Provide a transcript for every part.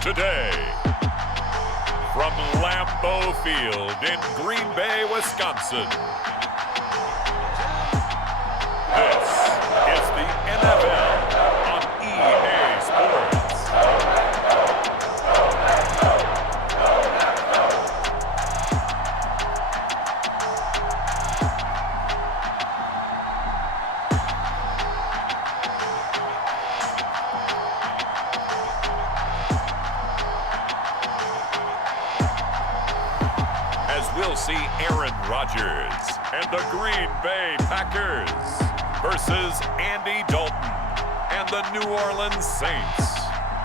today. From Lambeau Field in Green Bay, Wisconsin. This is the NFL on EA Sports. We'll see Aaron Rodgers and the Green Bay Packers versus Andy Dalton and the New Orleans Saints.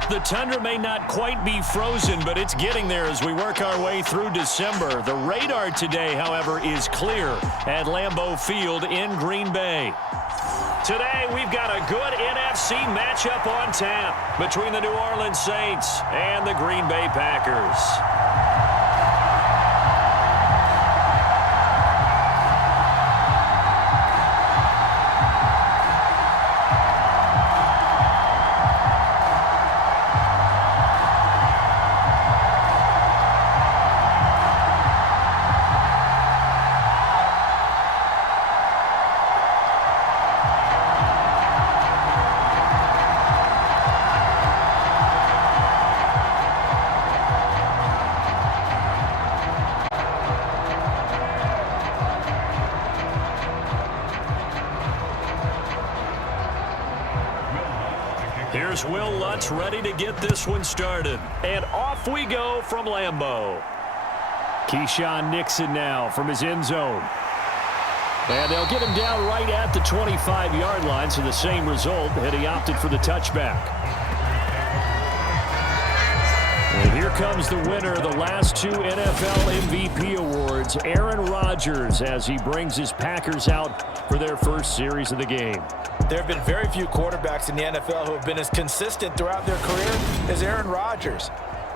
The tundra may not quite be frozen, but it's getting there as we work our way through December. The radar today, however, is clear at Lambeau Field in Green Bay. Today, we've got a good NFC matchup on tap between the New Orleans Saints and the Green Bay Packers. Here's Will Lutz ready to get this one started. And off we go from Lambeau. Keyshawn Nixon now from his end zone. And they'll get him down right at the 25-yard line, so the same result, had he opted for the touchback. And here comes the winner of the last two NFL MVP awards, Aaron Rodgers, as he brings his Packers out for their first series of the game. There have been very few quarterbacks in the NFL who have been as consistent throughout their career as Aaron Rodgers.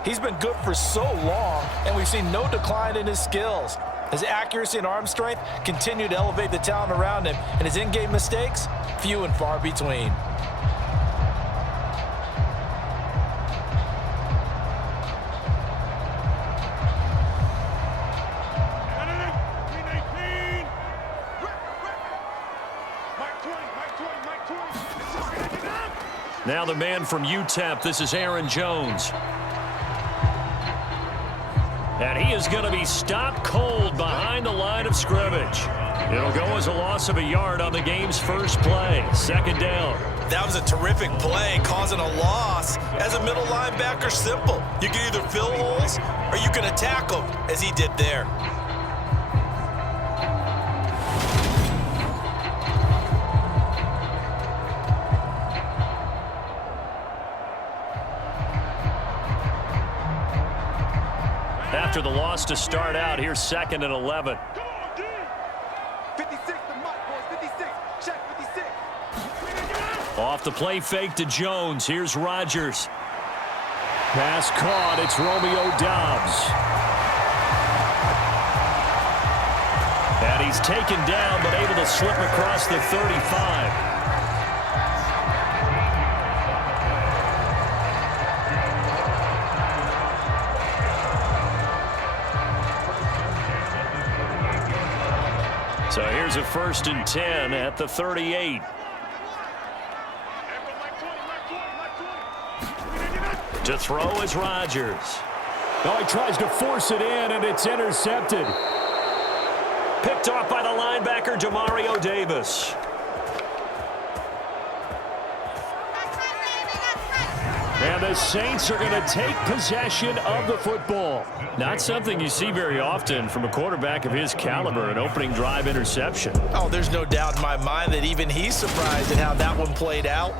He's been good for so long, and we've seen no decline in his skills. His accuracy and arm strength continue to elevate the talent around him, and his in-game mistakes, few and far between. Now the man from UTEP, this is Aaron Jones. And he is going to be stopped cold behind the line of scrimmage. It'll go as a loss of a yard on the game's first play. Second down. That was a terrific play, causing a loss. As a middle linebacker, simple. You can either fill holes or you can attack them, as he did there. After the loss to start out, here's 2nd and 11. 56, the mark, boys. 56. Check 56. Off the play fake to Jones. Here's Rodgers. Pass caught. It's Romeo Doubs. And he's taken down, but able to slip across the 35. So here's a 1st and 10 at the 38. To throw is Rodgers. Oh, he tries to force it in, and it's intercepted. Picked off by the linebacker, Demario Davis. And the Saints are going to take possession of the football. Not something you see very often from a quarterback of his caliber, an opening drive interception. Oh, there's no doubt in my mind that even he's surprised at how that one played out.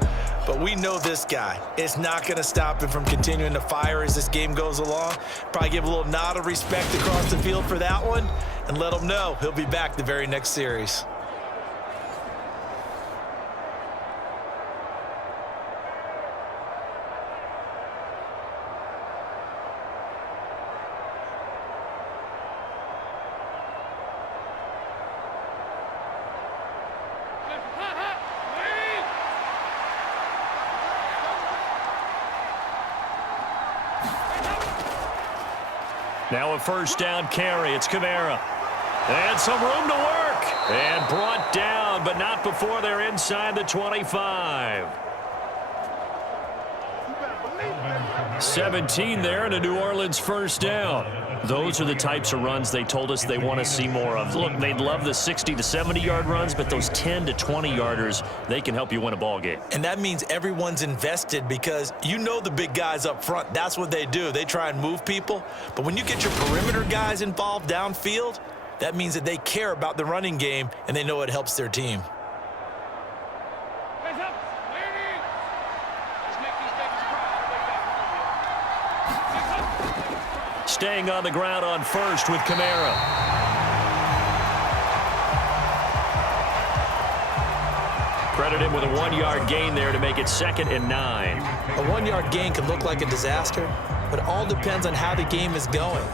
But we know this guy. It's not going to stop him from continuing to fire as this game goes along. Probably give a little nod of respect across the field for that one and let him know he'll be back the very next series. Now a first down carry. It's Kamara. And some room to work. And brought down, but not before they're inside the 25. 17 there and a New Orleans first down. Those are the types of runs they told us they want to see more of. Look, they'd love the 60 to 70-yard runs, but those 10 to 20-yarders, they can help you win a ball game. And that means everyone's invested because you know the big guys up front. That's what they do. They try and move people. But when you get your perimeter guys involved downfield, that means that they care about the running game and they know it helps their team. Staying on the ground on first with Kamara. Credit him with a 1-yard gain there to make it 2nd and 9. A 1-yard gain can look like a disaster, but it all depends on how the game is going.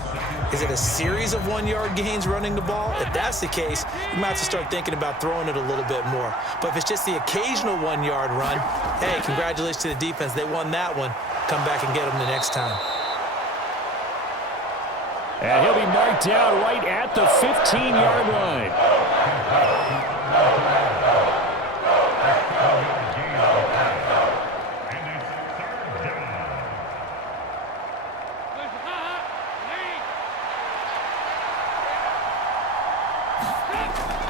Is it a series of 1-yard gains running the ball? If that's the case, you might have to start thinking about throwing it a little bit more. But if it's just the occasional 1-yard run, hey, congratulations to the defense. They won that one. Come back and get them the next time. And he'll be marked down right at the 15-yard line.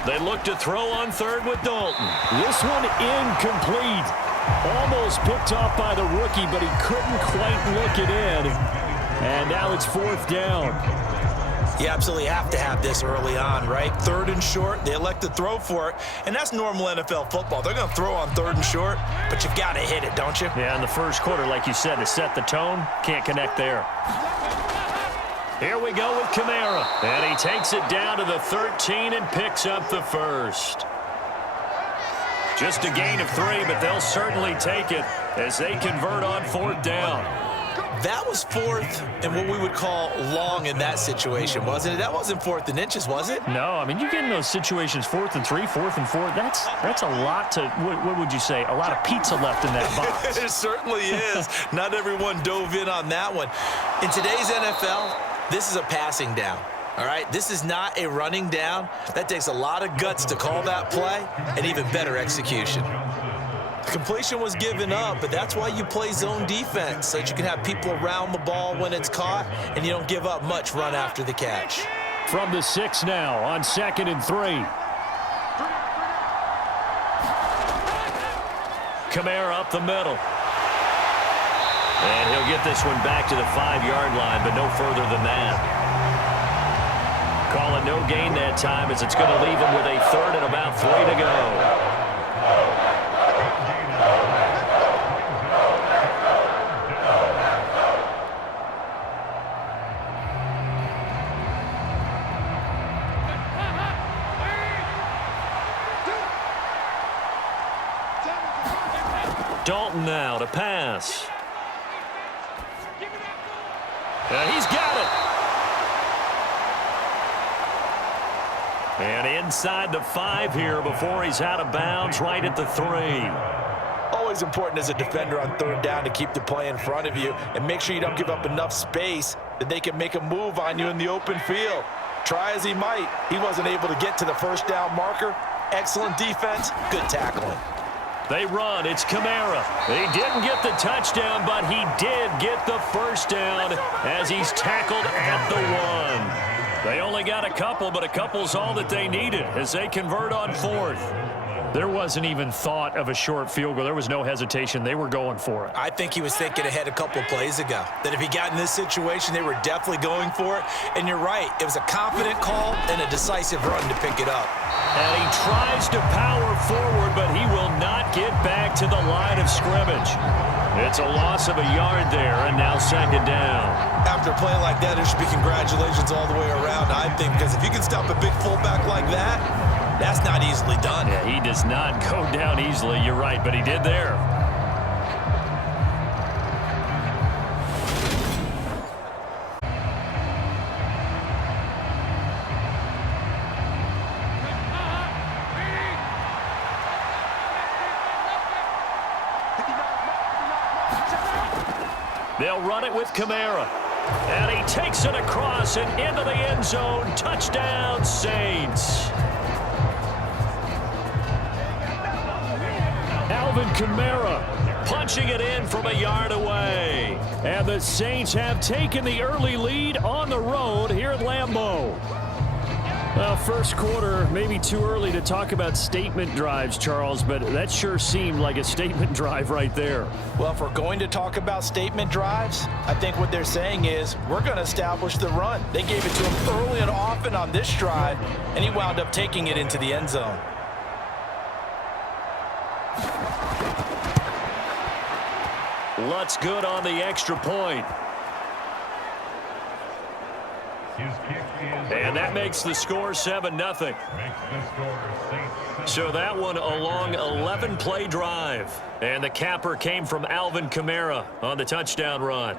They look to throw on third with Dalton. This one incomplete. Almost picked off by the rookie, but he couldn't quite look it in. And now it's 4th down. You absolutely have to have this early on, right? 3rd and short, they elect to throw for it, and that's normal NFL football. They're going to throw on 3rd and short, but you've got to hit it, don't you? Yeah, in the first quarter, like you said, to set the tone, can't connect there. Here we go with Kamara, and he takes it down to the 13 and picks up the first. Just a gain of 3, but they'll certainly take it as they convert on 4th down. That was 4th and what we would call long in that situation, wasn't it? That wasn't 4th and inches, was it? No, I mean, you get in those situations 4th and 3, 4th and 4. That's a lot to, what would you say, a lot of pizza left in that box. It certainly is. Not everyone dove in on that one. In today's NFL, this is a passing down. All right, this is not a running down. That takes a lot of guts to call that play and even better execution. Completion was given up, but that's why you play zone defense, so that you can have people around the ball when it's caught, and you don't give up much run after the catch. From the 6 now on 2nd and 3. Kamara up the middle. And he'll get this one back to the 5-yard line, but no further than that. Call it no gain that time as it's going to leave him with a 3rd and about 3 to go. Dalton now to pass. He's got it. And inside the 5 here before he's out of bounds, right at the 3. Always important as a defender on 3rd down to keep the play in front of you and make sure you don't give up enough space that they can make a move on you in the open field. Try as he might, he wasn't able to get to the 1st down marker. Excellent defense, good tackling. They run. It's Kamara. He didn't get the touchdown, but he did get the first down as he's tackled at the 1. They only got a couple, but a couple's all that they needed as they convert on 4th. There wasn't even thought of a short field goal. There was no hesitation. They were going for it. I think he was thinking ahead a couple of plays ago, that if he got in this situation, they were definitely going for it. And you're right. It was a confident call and a decisive run to pick it up. And he tries to power forward, but he will not get back to the line of scrimmage. It's a loss of a yard there, and now 2nd down. After a play like that, there should be congratulations all the way around, I think, because if you can stop a big fullback like that, that's not easily done. Yeah, he does not go down easily. You're right, but he did there. They'll run it with Kamara. And he takes it across and into the end zone. Touchdown, Saints. Alvin Kamara punching it in from a yard away. And the Saints have taken the early lead on the road here at Lambeau. Well, first quarter, maybe too early to talk about statement drives, Charles, but that sure seemed like a statement drive right there. Well, if we're going to talk about statement drives, I think what they're saying is we're going to establish the run. They gave it to him early and often on this drive, and he wound up taking it into the end zone. Lutz good on the extra point. And that makes the score 7-0. So that one a long 11-play drive. And the capper came from Alvin Kamara on the touchdown run.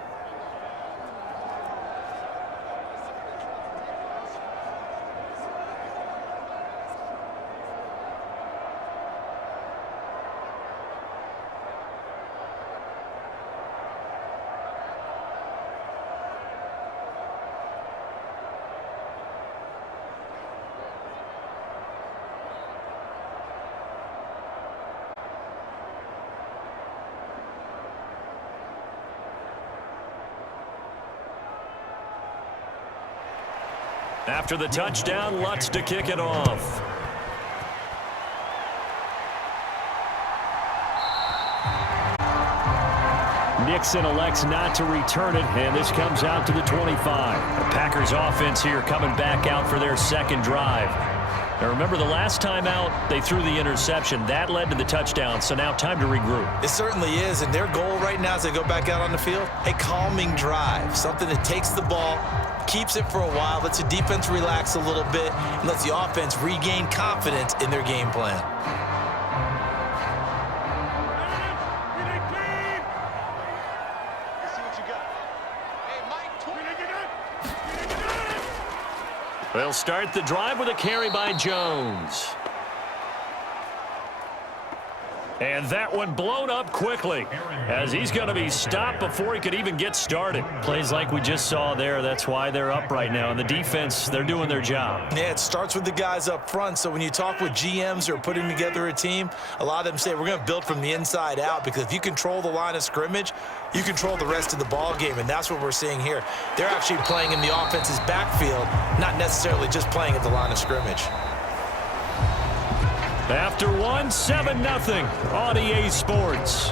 After the touchdown, Lutz to kick it off. Nixon elects not to return it, and this comes out to the 25. The Packers offense here coming back out for their second drive. Now remember, the last time out, they threw the interception. That led to the touchdown, so now time to regroup. It certainly is, and their goal right now as they go back out on the field, a calming drive, something that takes the ball, keeps it for a while, lets the defense relax a little bit, and lets the offense regain confidence in their game plan. They'll start the drive with a carry by Jones. And that one blown up quickly as he's going to be stopped before he could even get started. Plays like we just saw there. That's why they're up right now. And the defense, they're doing their job. Yeah, it starts with the guys up front. So when you talk with GMs who are putting together a team, a lot of them say we're going to build from the inside out, because if you control the line of scrimmage, you control the rest of the ball game, and that's what we're seeing here. They're actually playing in the offense's backfield, not necessarily just playing at the line of scrimmage. After one, 7-0 on EA Sports.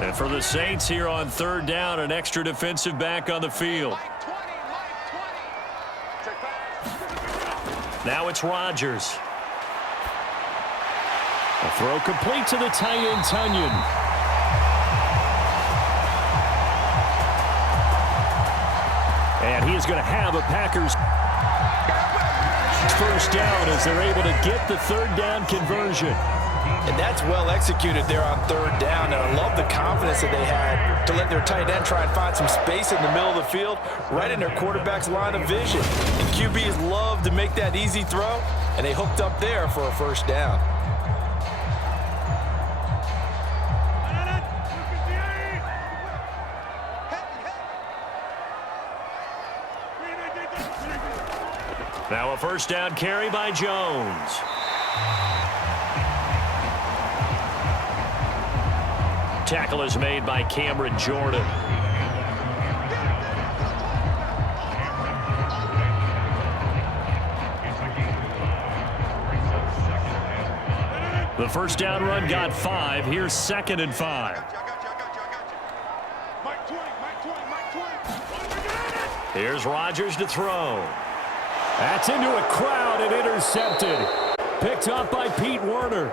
And for the Saints here on third down, an extra defensive back on the field. Now it's Rodgers. A throw complete to the tight end, Tunyon. And he is going to have a Packers first down as they're able to get the third down conversion. And that's well executed there on third down. And I love the confidence that they had to let their tight end try and find some space in the middle of the field, right in their quarterback's line of vision. And QBs love to make that easy throw, and they hooked up there for a first down. Now a first down carry by Jones. Tackle is made by Cameron Jordan. The first down run got 5. Here's 2nd and 5. Here's Rodgers to throw. That's into a crowd and intercepted. Picked up by Pete Werner.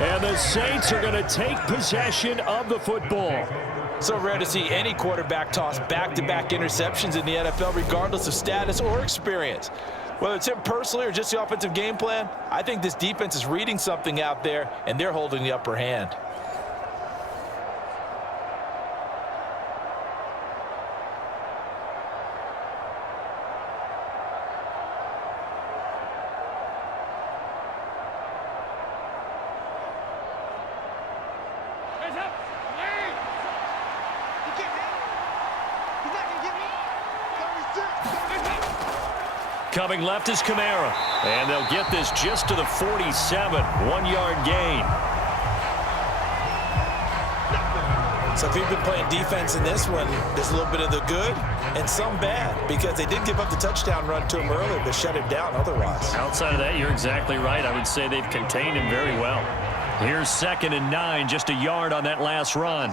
And the Saints are going to take possession of the football. So rare to see any quarterback toss back-to-back interceptions in the NFL, regardless of status or experience. Whether it's him personally or just the offensive game plan, I think this defense is reading something out there, and they're holding the upper hand. Coming left is Kamara. And they'll get this just to the 47. 1-yard gain. So if you've been playing defense in this one, there's a little bit of the good and some bad, because they did give up the touchdown run to him earlier, but shut him down otherwise. Outside of that, you're exactly right. I would say they've contained him very well. Here's 2nd and 9, just a yard on that last run.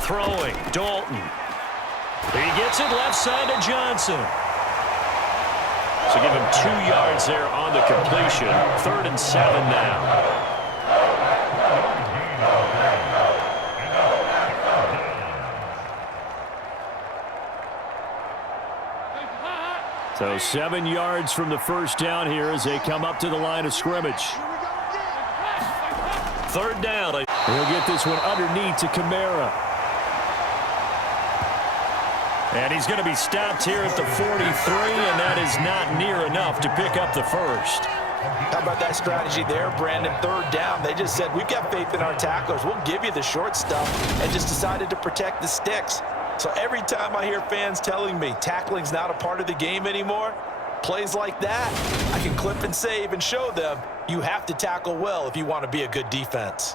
Throwing, Dalton. He gets it left side to Johnson. So give him 2 yards there on the completion. 3rd and 7 now. So 7 yards from the first down here as they come up to the line of scrimmage. 3rd down. He'll get this one underneath to Kamara. And he's going to be stopped here at the 43, and that is not near enough to pick up the first. How about that strategy there, Brandon? 3rd down. They just said, we've got faith in our tacklers. We'll give you the short stuff, and just decided to protect the sticks. So every time I hear fans telling me tackling's not a part of the game anymore, plays like that, I can clip and save and show them you have to tackle well if you want to be a good defense.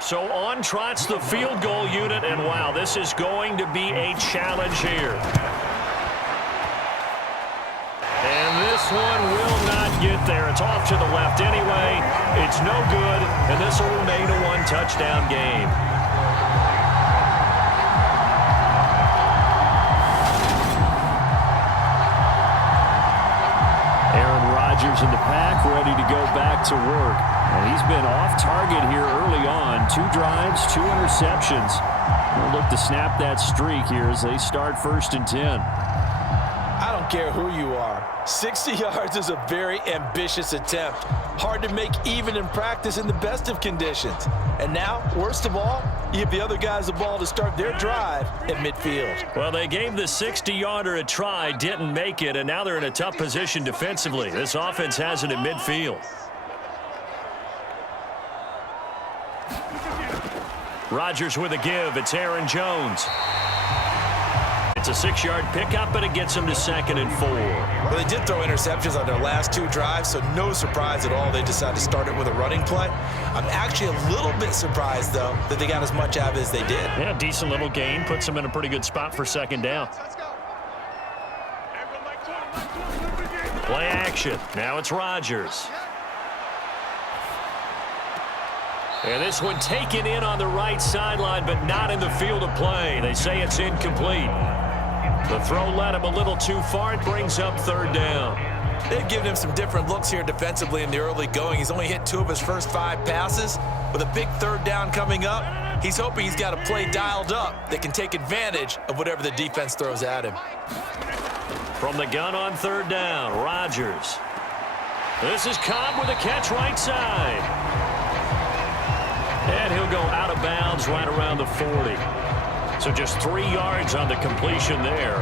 So on trots the field goal unit, and wow, this is going to be a challenge here. And this one will not get there. It's off to the left anyway. It's no good, and this will remain a 1-touchdown game. Aaron Rodgers in the pack, ready to go back to work. And he's been off target here early on. 2 drives, 2 interceptions. We'll look to snap that streak here as they start 1st and 10. I don't care who you are. 60 yards is a very ambitious attempt. Hard to make even in practice in the best of conditions. And now, worst of all, you give the other guys the ball to start their drive at midfield. Well, they gave the 60-yarder a try, didn't make it, and now they're in a tough position defensively. This offense has it at midfield. Rodgers with a give. It's Aaron Jones. It's a 6-yard pickup, and it gets him to 2nd and 4. Well, they did throw interceptions on their last 2 drives, so no surprise at all they decided to start it with a running play. I'm actually a little bit surprised, though, that they got as much out of it as they did. Yeah, decent little gain. Puts them in a pretty good spot for 2nd down. Play action. Now it's Rodgers. And this one taken in on the right sideline, but not in the field of play. They say it's incomplete. The throw led him a little too far. It brings up 3rd down. They've given him some different looks here defensively in the early going. He's only hit 2 of his first 5 passes. With a big 3rd down coming up, he's hoping he's got a play dialed up that can take advantage of whatever the defense throws at him. From the gun on 3rd down, Rodgers. This is Cobb with a catch right side. And he'll go out of bounds right around the 40. So just 3 yards on the completion there.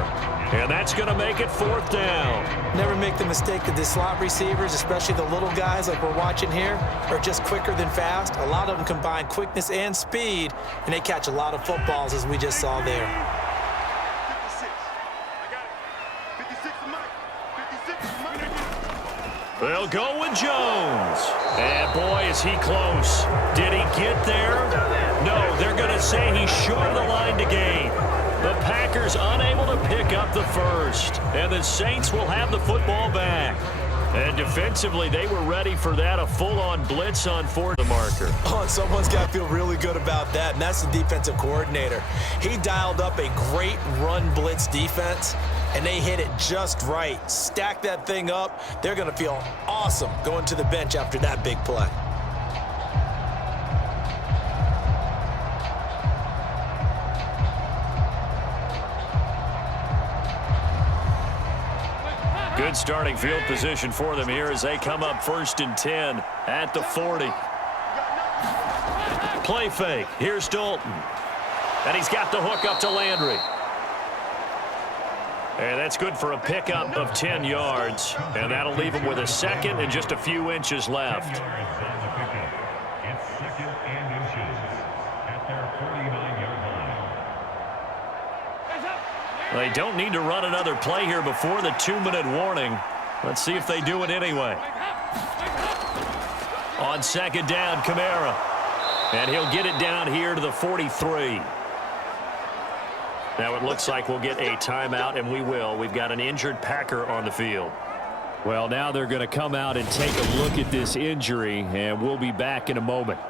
And that's going to make it 4th down. Never make the mistake that the slot receivers, especially the little guys like we're watching here, are just quicker than fast. A lot of them combine quickness and speed, and they catch a lot of footballs, as we just saw there. 56. I got it. 56 to Mike. 56 to Mike. They'll go with Jones. And boy, is he close. Did he get there? No, they're going to say he's short of the line to gain. The Packers unable to pick up the first. And the Saints will have the football back. And defensively, they were ready for that, a full-on blitz on 4th the marker. Oh, someone's got to feel really good about that, and that's the defensive coordinator. He dialed up a great run blitz defense, and they hit it just right. Stack that thing up. They're going to feel awesome going to the bench after that big play. Good starting field position for them here as they come up 1st and 10 at the 40. Play fake. Here's Dalton. And he's got the hook up to Landry. And that's good for a pickup of 10 yards. And that'll leave him with a second and just a few inches left. It's 2nd and inches at their 49-yard line. They don't need to run another play here before the 2-minute warning. Let's see if they do it anyway. On 2nd down, Kamara. And he'll get it down here to the 43. Now it looks like we'll get a timeout, and we will. We've got an injured Packer on the field. Well, now they're going to come out and take a look at this injury, and we'll be back in a moment.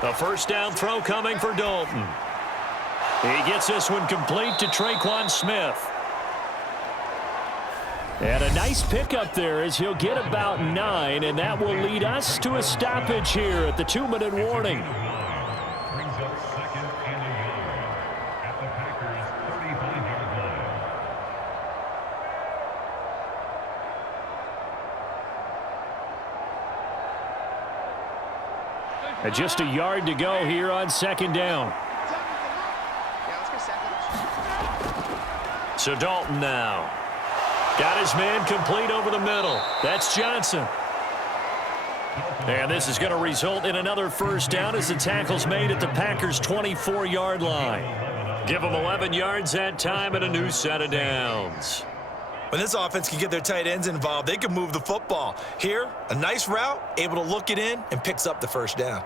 The first down throw coming for Dalton. He gets this one complete to Traquan Smith. And a nice pickup there as he'll get about 9, and that will lead us to a stoppage here at the 2-minute warning. Brings up 2nd and a yard at the Packers' 35-yard line. And just a yard to go here on 2nd down. So Dalton now. Got his man complete over the middle. That's Johnson. And this is going to result in another first down as the tackle's made at the Packers' 24-yard line. Give them 11 yards that time and a new set of downs. When this offense can get their tight ends involved, they can move the football. Here, a nice route, able to look it in, and picks up the first down.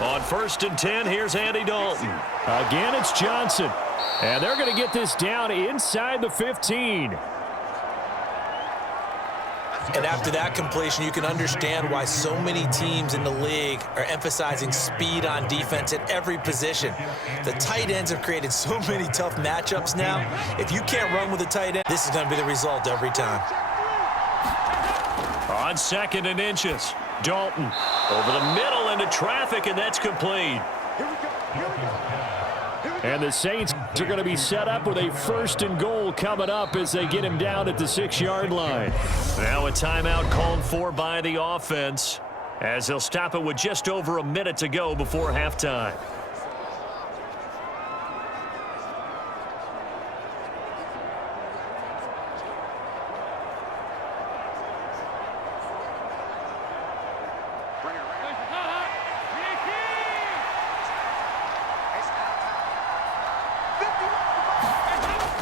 On 1st and 10, here's Andy Dalton. Again, it's Johnson. And they're going to get this down inside the 15. And after that completion, you can understand why so many teams in the league are emphasizing speed on defense at every position. The tight ends have created so many tough matchups now. If you can't run with a tight end, this is going to be the result every time. On 2nd and inches, Dalton over the middle into traffic, and that's complete. And the Saints are going to be set up with a 1st and goal coming up as they get him down at the 6-yard line. Now a timeout called for by the offense as they'll stop it with just over a minute to go before halftime.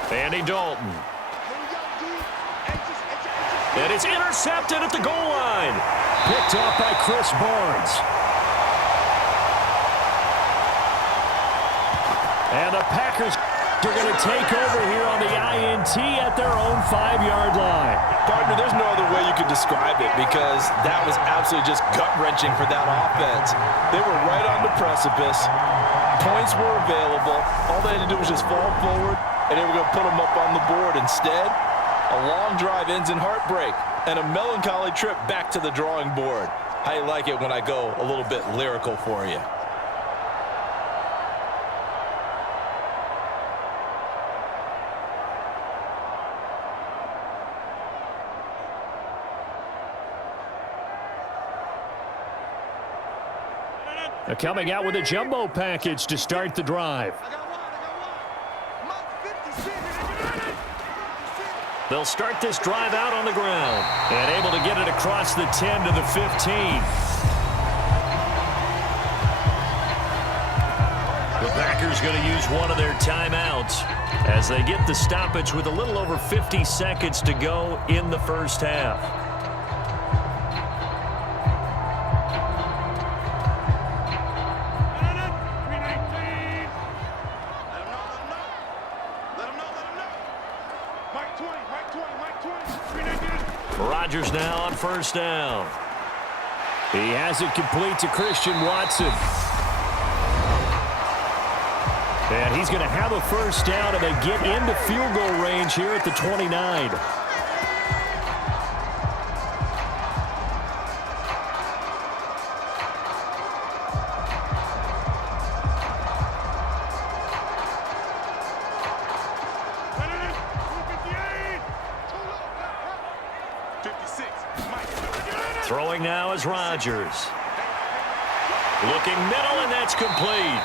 Andy Dalton. And it's intercepted at the goal line. Picked off by Chris Barnes. And the Packers are going to take over here on the INT at their own 5-yard line. Partner, there's no other way you could describe it because that was absolutely just gut-wrenching for that offense. They were right on the precipice. Points were available. All they had to do was just fall forward, and they were going to put them up on the board. Instead, a long drive ends in heartbreak and a melancholy trip back to the drawing board. How you like it when I go a little bit lyrical for you? They're coming out with a jumbo package to start the drive. They'll start this drive out on the ground and able to get it across the 10 to the 15. The Packers going to use one of their timeouts as they get the stoppage with a little over 50 seconds to go in the first half. Rodgers now on first down. He has it complete to Christian Watson. And he's going to have a first down, and they get into field goal range here at the 29. Throwing now is Rodgers. Looking middle, and that's complete.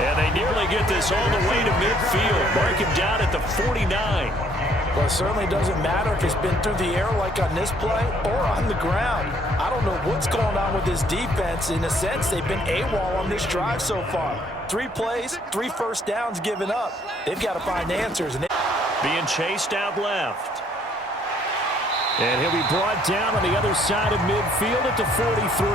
And they nearly get this all the way to midfield. Mark him down at the 49. Well, it certainly doesn't matter if it's been through the air like on this play or on the ground. I don't know what's going on with this defense. In a sense, they've been AWOL on this drive so far. 3 plays, 3 first downs given up. They've got to find answers. Being chased out left. And he'll be brought down on the other side of midfield at the 43.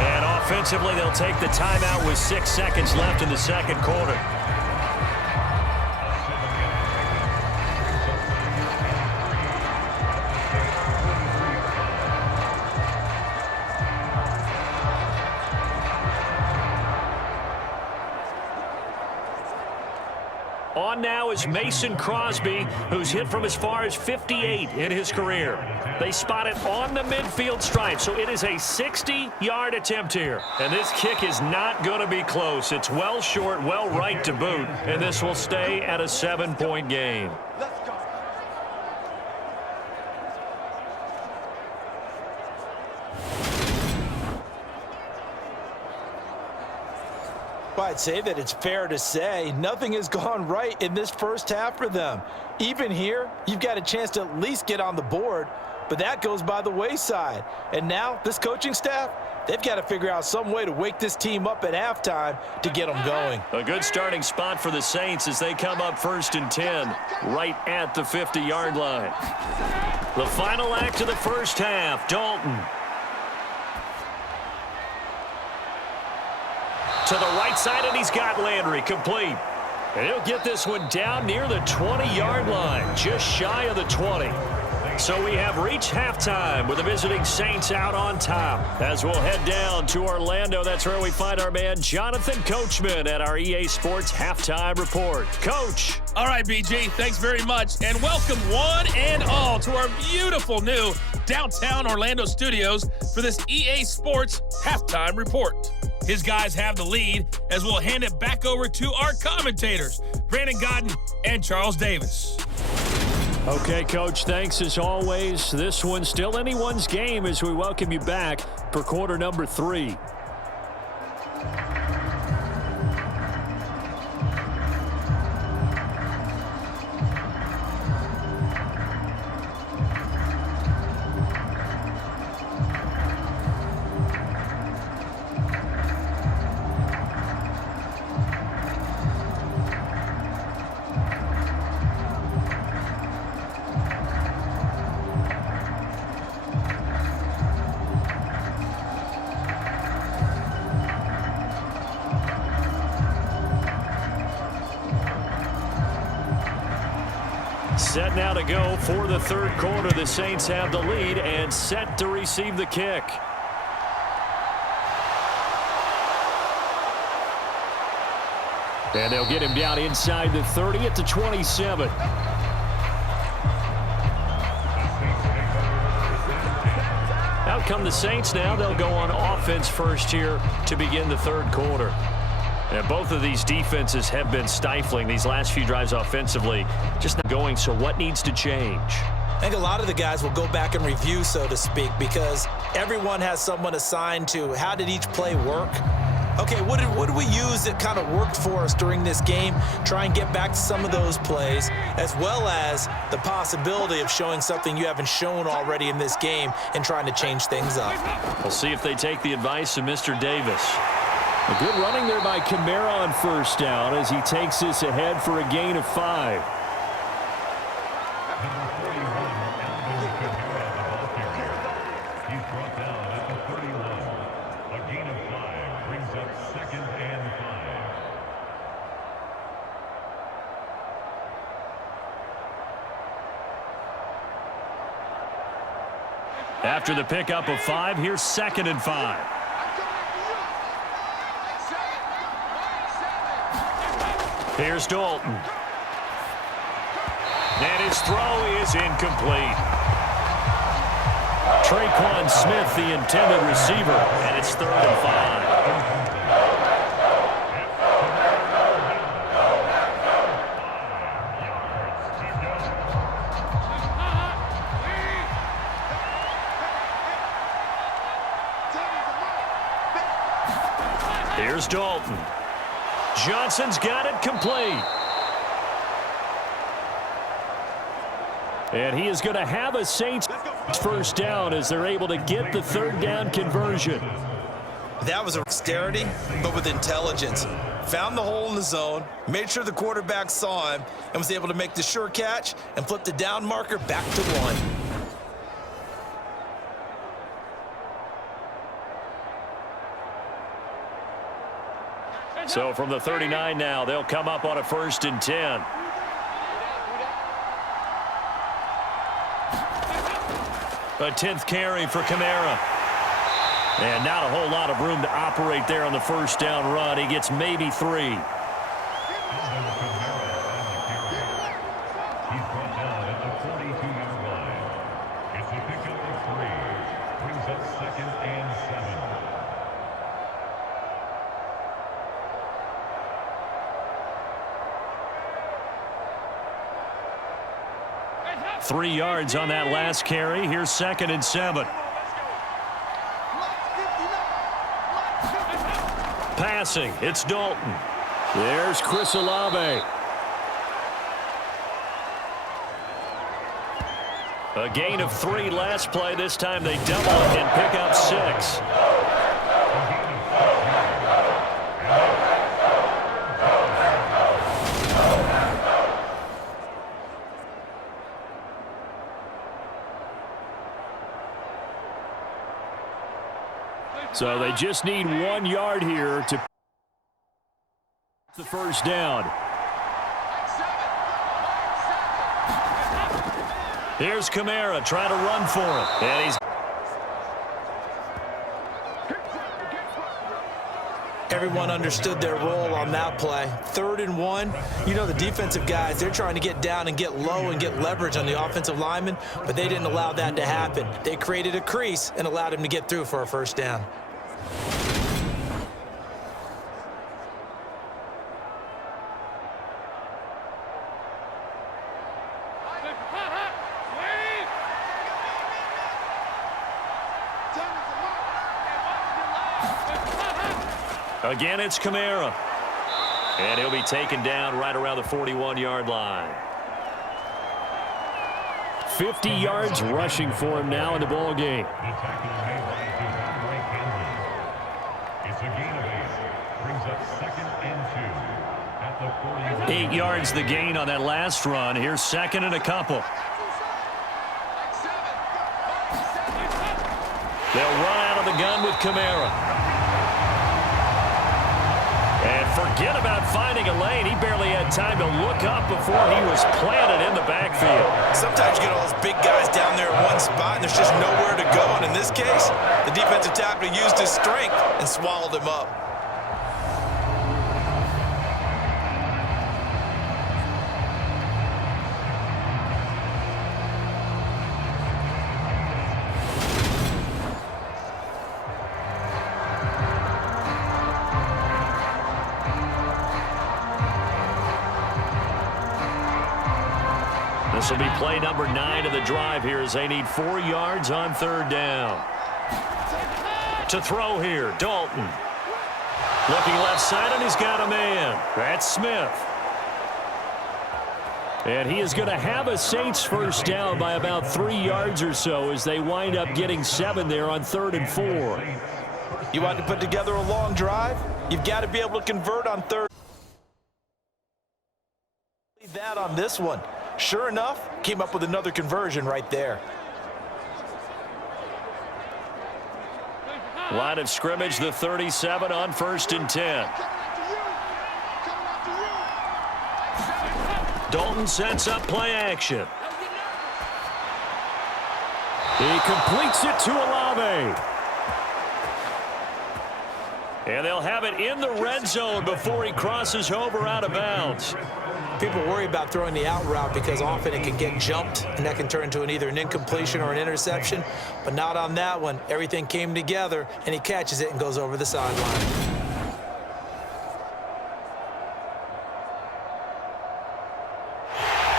And offensively, they'll take the timeout with 6 seconds left in the second quarter. On now is Mason Crosby, who's hit from as far as 58 in his career. They spot it on the midfield stripe, so it is a 60-yard attempt here. And this kick is not going to be close. It's well short, well right to boot, and this will stay at a 7-point game. Let's go. I'd say that it's fair to say nothing has gone right in this first half for them. Even here, you've got a chance to at least get on the board, but that goes by the wayside. And now, this coaching staff, they've got to figure out some way to wake this team up at halftime to get them going. A good starting spot for the Saints as they come up 1st and 10, right at the 50-yard line. The final act of the first half, Dalton. To the right side, and he's got Landry complete. And he'll get this one down near the 20-yard line, just shy of the 20. So we have reached halftime with the visiting Saints out on top. As we'll head down to Orlando, that's where we find our man Jonathan Coachman at our EA Sports Halftime Report. Coach. All right, BG, thanks very much. And welcome one and all to our beautiful new downtown Orlando studios for this EA Sports Halftime Report. His guys have the lead as we'll hand it back over to our commentators, Brandon Godden and Charles Davis. Okay, Coach, thanks as always. This one's still anyone's game as we welcome you back for quarter number 3. Set now to go for the third quarter. The Saints have the lead and set to receive the kick. And they'll get him down inside the 30 at the 27. Out come the Saints now. They'll go on offense first here to begin the third quarter. And both of these defenses have been stifling these last few drives offensively. Just not going, so what needs to change? I think a lot of the guys will go back and review, so to speak, because everyone has someone assigned to how did each play work. Okay, what did we use that kind of worked for us during this game? Try and get back to some of those plays, as well as the possibility of showing something you haven't shown already in this game and trying to change things up. We'll see if they take the advice of Mr. Davis. A good running there by Kamara on first down as he takes this ahead for a gain of 5. Number 41, Alvin Kamara, the ball carrier. He's brought down at the 31. A gain of 5 brings up 2nd and 5. After the pickup of 5, here's 2nd and 5. Here's Dalton. And his throw is incomplete. Traquan Smith, the intended receiver, and it's 3rd and 5. Here's Dalton. Johnson's got it complete. And he is going to have a Saints first down as they're able to get the 3rd down conversion. That was a dexterity, but with intelligence. Found the hole in the zone, made sure the quarterback saw him, and was able to make the sure catch and flip the down marker back to 1. So from the 39 now, they'll come up on a 1st and 10. A 10th carry for Kamara. And not a whole lot of room to operate there on the 1st down run. He gets maybe 3. He's brought down at the 42-yard line. It's a pickup of 3. Brings up 2nd and 7. 3 yards on that last carry. Here's 2nd and 7. Passing, it's Dalton. There's Chris Olave. A gain of 3 last play. This time they double it and pick up 6. So they just need 1 yard here to the 1st down. Here's Kamara trying to run for it. And he's... Everyone understood their role on that play. 3rd and 1. You know the defensive guys, they're trying to get down and get low and get leverage on the offensive lineman, but they didn't allow that to happen. They created a crease and allowed him to get through for a 1st down. Again, it's Kamara. And he'll be taken down right around the 41-yard line. 50 yards rushing for him now in the ball game. The tackle made by DeAndre Campbell. It's a gain of 8. Brings up 2nd and 2 at the 40. 8 yards the gain on that last run. Here's 2nd and a couple. They'll run out of the gun with Kamara. And forget about finding a lane. He barely had time to look up before he was planted in the backfield. Sometimes you get all those big guys down there in one spot, and there's just nowhere to go. And in this case, the defensive tackle used his strength and swallowed him up. This will be play number 9 of the drive here as they need 4 yards on 3rd down. To throw here, Dalton. Looking left side, and he's got a man. That's Smith. And he is going to have a Saints 1st down by about 3 yards or so as they wind up getting 7 there on 3rd and 4. You want to put together a long drive? You've got to be able to convert on 3rd. That on this one. Sure enough, came up with another conversion right there. Line of scrimmage, the 37 on 1st and 10. Dalton sets up play action. He completes it to Olave. And they'll have it in the red zone before he crosses over out of bounds. People worry about throwing the out route because often it can get jumped, and that can turn into either an incompletion or an interception. But not on that one. Everything came together, and he catches it and goes over the sideline.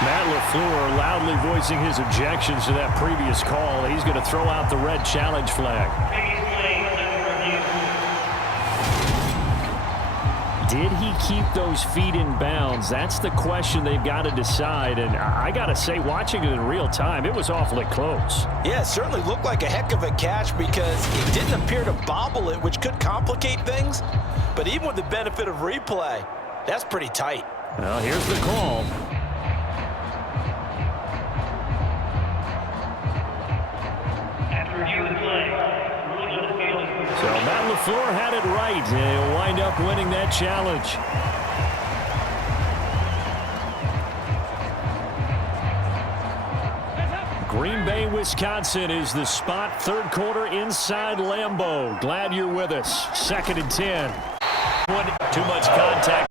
Matt LaFleur loudly voicing his objections to that previous call. He's going to throw out the red challenge flag. Did he keep those feet in bounds? That's the question they've got to decide. And I got to say, watching it in real time, it was awfully close. Yeah, it certainly looked like a heck of a catch because he didn't appear to bobble it, which could complicate things. But even with the benefit of replay, that's pretty tight. Well, here's the call. So Matt LaFleur had it right. He'll wind up winning that challenge. Green Bay, Wisconsin is the spot. Third quarter inside Lambeau. Glad you're with us. 2nd and 10. Too much contact.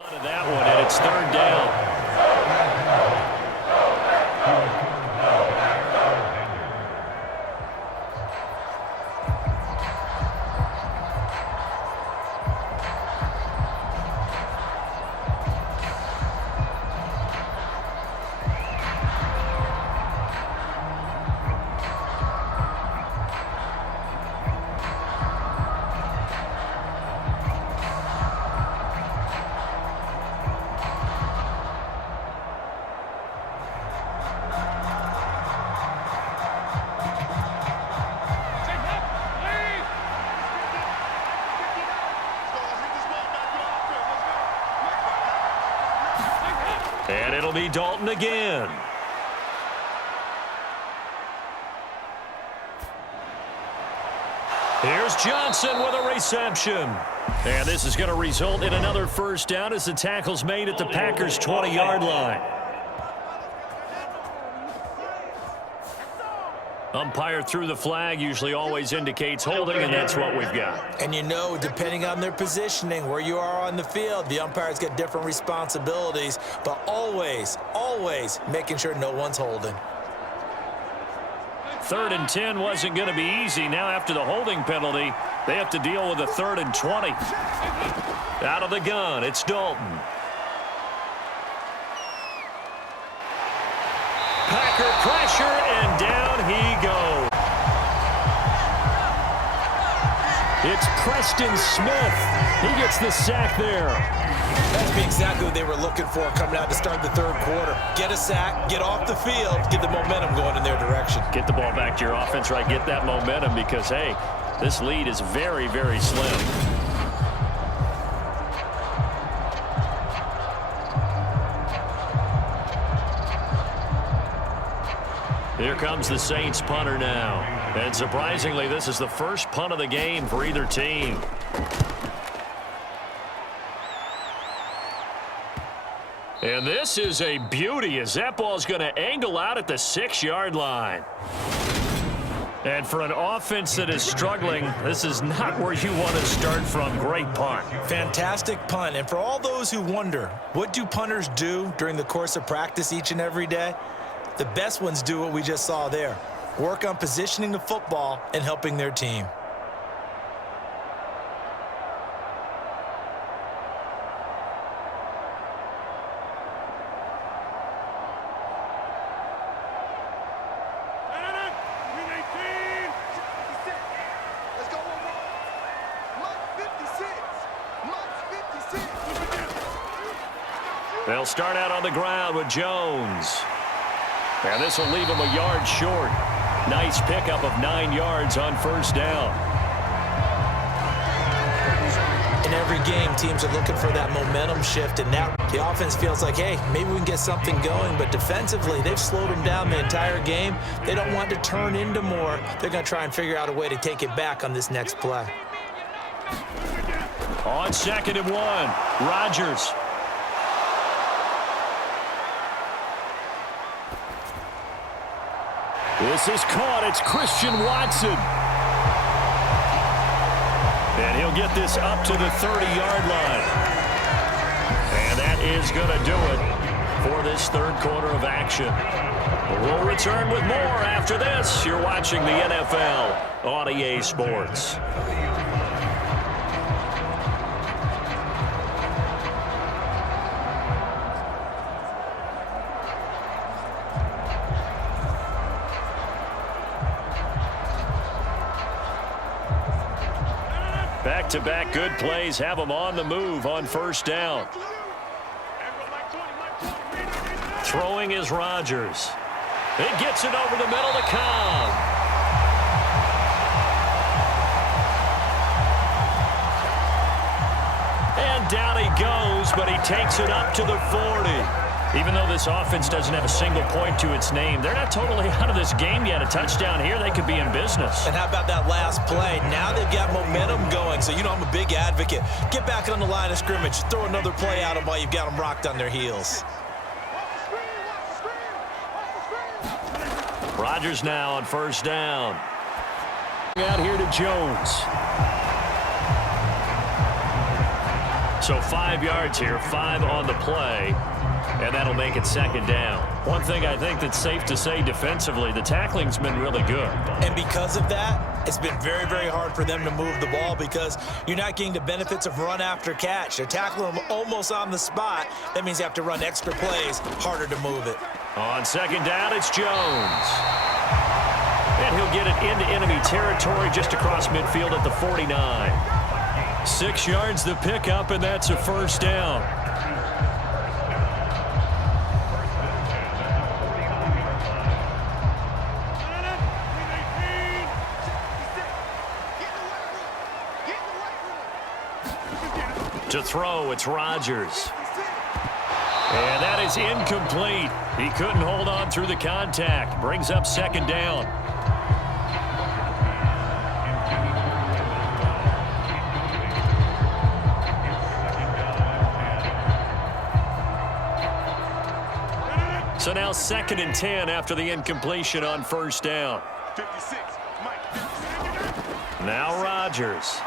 Of that one, and it's 3rd down. And it'll be Dalton again. Here's Johnson with a reception. And this is going to result in another first down as the tackle's made at the Packers' 20-yard line. Umpire threw the flag, usually always indicates holding, and that's what we've got. And you know, depending on their positioning, where you are on the field, the umpires get different responsibilities, but always, always making sure no one's holding. 3rd and 10 wasn't going to be easy. Now after the holding penalty, they have to deal with a 3rd and 20. Out of the gun, it's Dalton. Packer pressure, and down he goes. It's Preston Smith. He gets the sack there. That's exactly what they were looking for coming out to start the third quarter. Get a sack, get off the field, get the momentum going in their direction. Get the ball back to your offense, right? Get that momentum because, hey, this lead is very, very slim. Here comes the Saints punter now. And surprisingly, this is the first punt of the game for either team. And this is a beauty as that ball's going to angle out at the 6-yard line. And for an offense that is struggling, this is not where you want to start from. Great punt. Fantastic punt. And for all those who wonder, what do punters do during the course of practice each and every day? The best ones do what we just saw there. Work on positioning the football and helping their team. They'll start out on the ground with Jones. And this will leave him a yard short. Nice pickup of 9 yards on first down. In every game, teams are looking for that momentum shift, and now the offense feels like, hey, maybe we can get something going, but defensively, they've slowed them down the entire game. They don't want to turn into more. They're going to try and figure out a way to take it back on this next play. On 2nd and 1, Rodgers. This is caught. It's Christian Watson. And he'll get this up to the 30-yard line. And that is going to do it for this third quarter of action. We'll return with more after this. You're watching the NFL on EA Sports. Back-to-back good plays have them on the move on first down. Throwing is Rodgers. It gets it over the middle to Cobb. And down he goes, but he takes it up to the 40. Even though this offense doesn't have a single point to its name, they're not totally out of this game yet. A touchdown here, they could be in business. And how about that last play? Now they've got momentum going, so you know I'm a big advocate. Get back on the line of scrimmage. Throw another play at them while you've got them rocked on their heels. Rodgers now on first down. Out here to Jones. So 5 yards here, 5 on the play. And that'll make it 2nd down. One thing I think that's safe to say defensively, the tackling's been really good. And because of that, it's been very, very hard for them to move the ball because you're not getting the benefits of run after catch. They're tackling them almost on the spot. That means you have to run extra plays, harder to move it. On 2nd down, it's Jones. And he'll get it into enemy territory just across midfield at the 49. 6 yards the pickup, and that's a first down. To throw, it's Rodgers. And that is incomplete. He couldn't hold on through the contact. Brings up 2nd down. So now 2nd and 10 after the incompletion on first down. 56, Mike. Now Rodgers.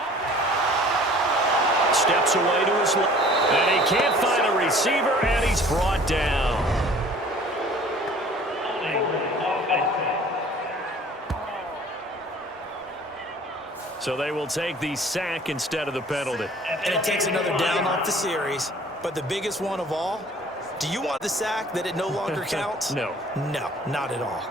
Steps away to his left. And he can't find a receiver, and he's brought down. So they will take the sack instead of the penalty. And it takes another down off the series. But the biggest one of all, do you want the sack that it no longer counts? No. No, not at all.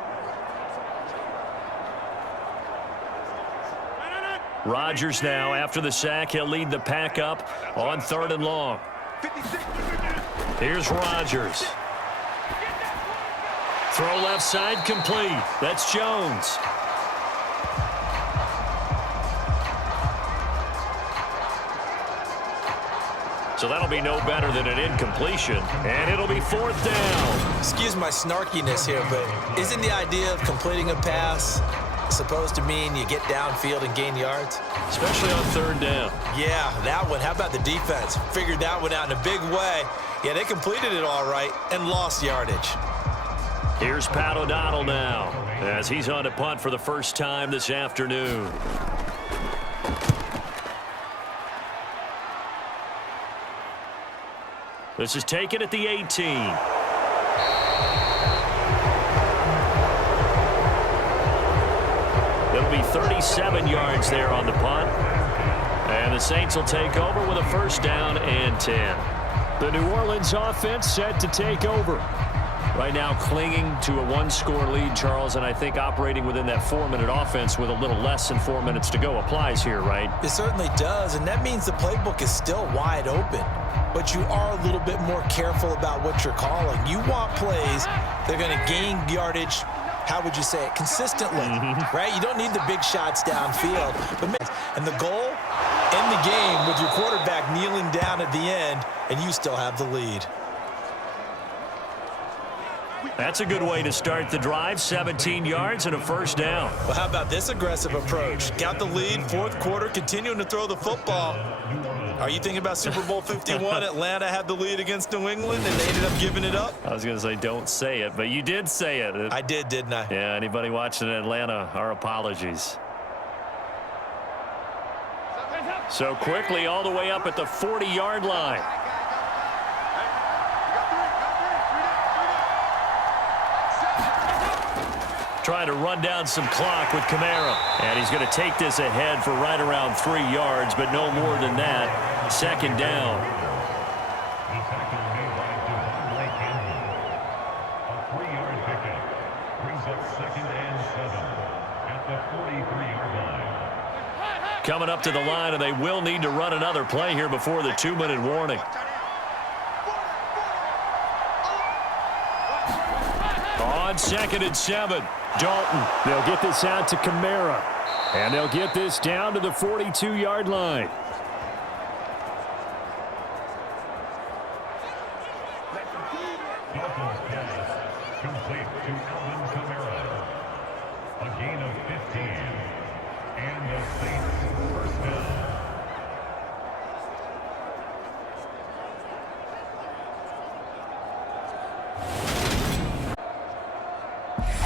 Rodgers now, after the sack, he'll lead the pack up on 3rd and long. Here's Rodgers. Throw left side complete. That's Jones. So that'll be no better than an incompletion. And it'll be 4th down. Excuse my snarkiness here, but isn't the idea of completing a pass supposed to mean you get downfield and gain yards? Especially on 3rd down. Yeah, that one. How about the defense? Figured that one out in a big way. Yeah, they completed it all right and lost yardage. Here's Pat O'Donnell now as he's on to punt for the first time this afternoon. This is taken at the 18. It'll be 37 yards there on the punt. And the Saints will take over with a 1st down and 10. The New Orleans offense set to take over. Right now clinging to a 1-score lead, Charles, and I think operating within that 4-minute offense with a little less than 4 minutes to go applies here, right? It certainly does, and that means the playbook is still wide open. But you are a little bit more careful about what you're calling. You want plays that are going to gain yardage, how would you say it, consistently, right? You don't need the big shots downfield. And the goal, end the game with your quarterback kneeling down at the end, and you still have the lead. That's a good way to start the drive. 17 yards and a 1st down. Well, how about this aggressive approach? Got the lead, 4th quarter, continuing to throw the football. Are you thinking about Super Bowl 51? Atlanta had the lead against New England, and they ended up giving it up? I was going to say don't say it, but you did say it. I did, didn't I? Yeah, anybody watching in Atlanta, our apologies. So quickly all the way up at the 40-yard line. Trying to run down some clock with Kamara. And he's going to take this ahead for right around 3 yards, but no more than that. 2nd down. The tackle made by Devontae Campbell. A 3-yard pickup brings up 2nd and 7 at the 43-yard line. Coming up to the line, and they will need to run another play here before the 2-minute warning. On 2nd and 7. Dalton. They'll get this out to Kamara. And they'll get this down to the 42-yard line. Dalton's pass complete to Alvin Kamara. A gain of 15. And the Saints 1st down.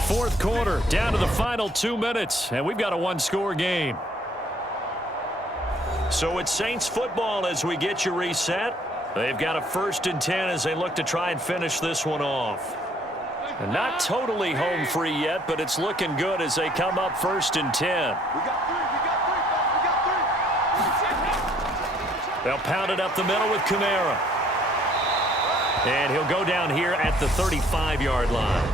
Fourth quarter, down to the final 2 minutes, and we've got a 1-score game. So it's Saints football as we get you reset. They've got a 1st and 10 as they look to try and finish this one off. And not totally home free yet, but it's looking good as they come up 1st and 10. They'll pound it up the middle with Kamara. And he'll go down here at the 35-yard line.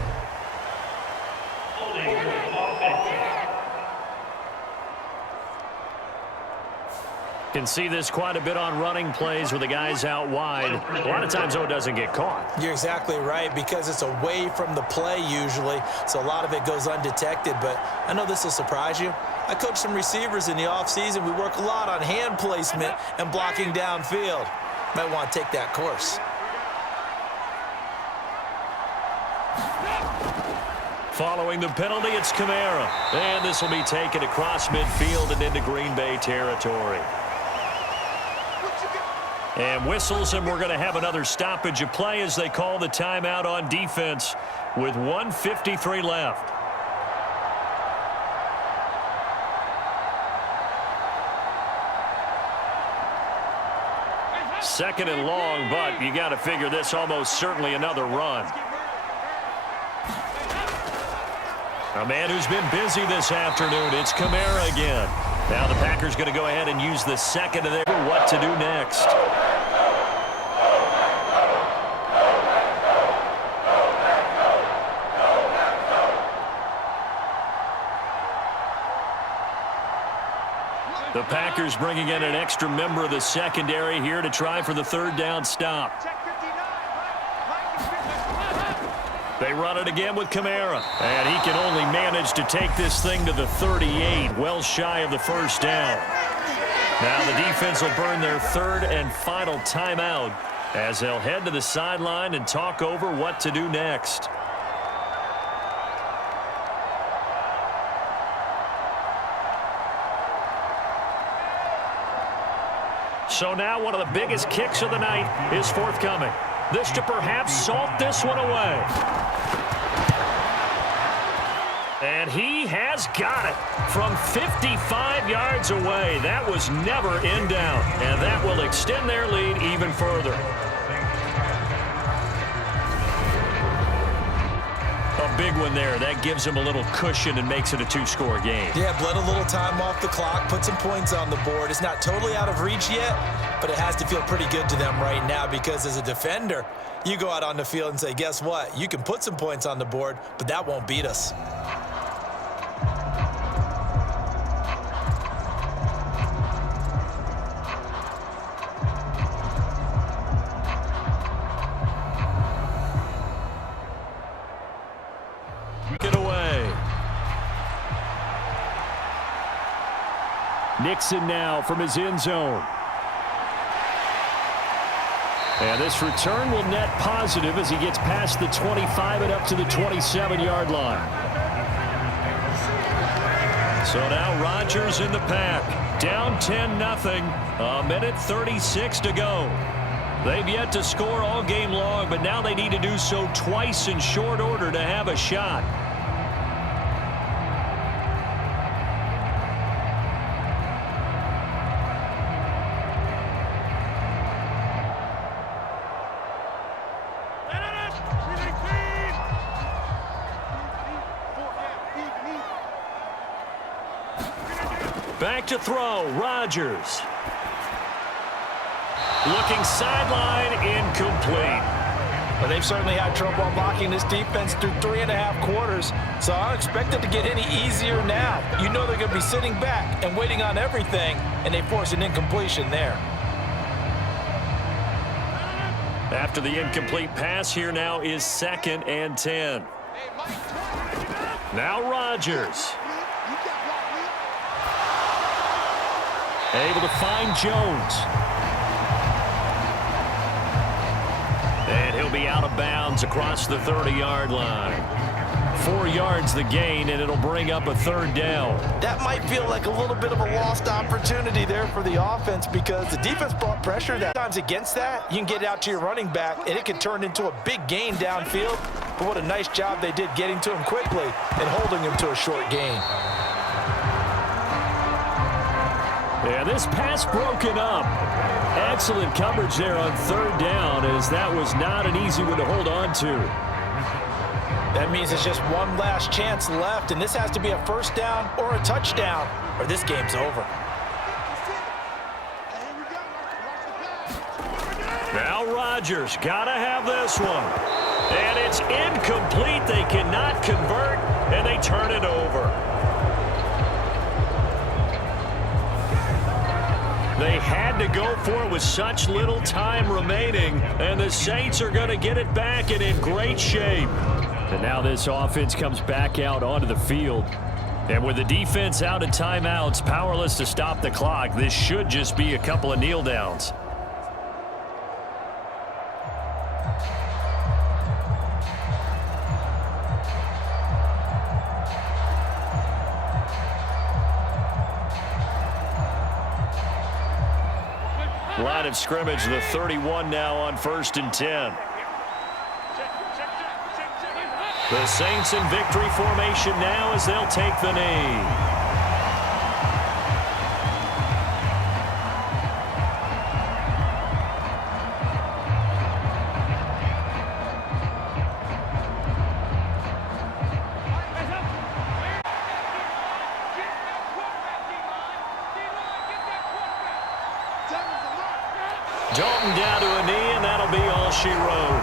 Can see this quite a bit on running plays with the guys out wide. A lot of times, though, it doesn't get caught. You're exactly right, because it's away from the play usually, so a lot of it goes undetected. But I know this will surprise you. I coach some receivers in the offseason. We work a lot on hand placement and blocking downfield. Might want to take that course. Following the penalty, it's Kamara. And this will be taken across midfield and into Green Bay territory. And whistles, and we're going to have another stoppage of play as they call the timeout on defense with 1:53 left. Second and long, but you got to figure this almost certainly another run. A man who's been busy this afternoon, it's Kamara again. Now the Packers going to go ahead and use the second of their what to do next. The The Packers bringing in an extra member of the secondary here to try for the third down stop. They run it again with Kamara. And he can only manage to take this thing to the 38, well shy of the first down. Now the defense will burn their third and final timeout as they'll head to the sideline and talk over what to do next. So now one of the biggest kicks of the night is forthcoming. This to perhaps salt this one away. And he has got it from 55 yards away. That was never in doubt. And that will extend their lead even further. A big one there. That gives them a little cushion and makes it a two-score game. Yeah, bled a little time off the clock, put some points on the board. It's not totally out of reach yet, but it has to feel pretty good to them right now because as a defender, you go out on the field and say, guess what? You can put some points on the board, but that won't beat us. Get away. Nixon now from his end zone. And this return will net positive as he gets past the 25 and up to the 27-yard line. So now Rodgers in the pack. Down 10-0. A minute 36 to go. They've yet to score all game long, but now they need to do so twice in short order to have a shot. Back to throw, Rodgers. Looking sideline, incomplete. But they've certainly had trouble blocking this defense through 3.5 quarters, so I don't expect it to get any easier now. You know they're going to be sitting back and waiting on everything, and they force an incompletion there. After the incomplete pass, here now is 2nd and 10. Now Rodgers. Able to find Jones. And he'll be out of bounds across the 30-yard line. 4 yards the gain, and it'll bring up a third down. That might feel like a little bit of a lost opportunity there for the offense because the defense brought pressure. That times against that, you can get it out to your running back, and it can turn into a big gain downfield. But what a nice job they did getting to him quickly and holding him to a short gain. Yeah, this pass broken up. Excellent coverage there on third down, as that was not an easy one to hold on to. That means it's just one last chance left, and this has to be a first down or a touchdown, or this game's over. Now Rodgers, gotta have this one. And it's incomplete. They cannot convert, and they turn it over. They had to go for it with such little time remaining, and the Saints are going to get it back and in great shape. And now this offense comes back out onto the field. And with the defense out of timeouts, powerless to stop the clock, this should just be a couple of kneel downs. Line of scrimmage, the 31 now on 1st and 10. The Saints in victory formation now as they'll take the knee. Dalton down to a knee, and that'll be all she wrote.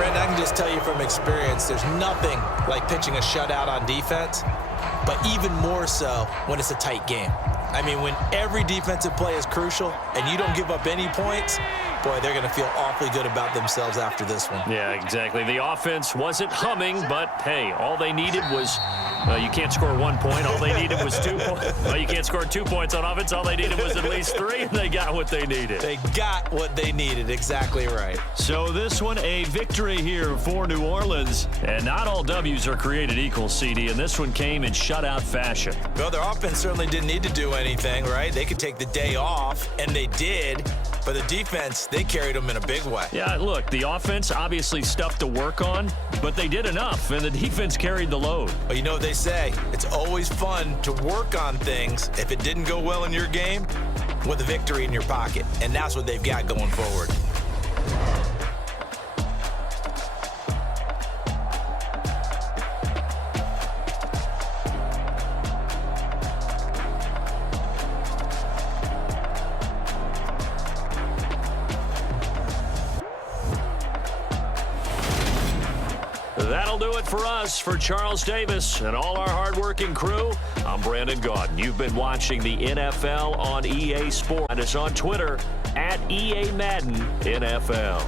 Brandon, I can just tell you from experience, there's nothing like pitching a shutout on defense, but even more so when it's a tight game. I mean, when every defensive play is crucial and you don't give up any points, boy, they're going to feel awfully good about themselves after this one. Yeah, exactly. The offense wasn't humming, but, hey, all they needed was you can't score 1 point. All they needed was 2 points. Well, you can't score 2 points on offense. All they needed was at least 3, and they got what they needed. They got what they needed. Exactly right. So this one, a victory here for New Orleans. And not all W's are created equal, CD, and this one came in shutout fashion. Well, their offense certainly didn't need to do anything, right? They could take the day off, and they did. But the defense, they carried them in a big way. Yeah, look, the offense, obviously stuff to work on, but they did enough, and the defense carried the load. Well, you know what they say, it's always fun to work on things if it didn't go well in your game with a victory in your pocket, and that's what they've got going forward. That'll do it for us. For Charles Davis and all our hardworking crew, I'm Brandon Gaudin. You've been watching the NFL on EA Sports. And it's on Twitter at EA Madden NFL.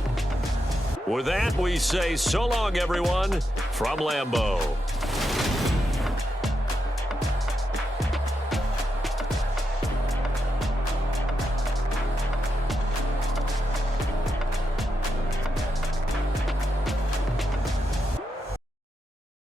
With that, we say so long, everyone, from Lambeau.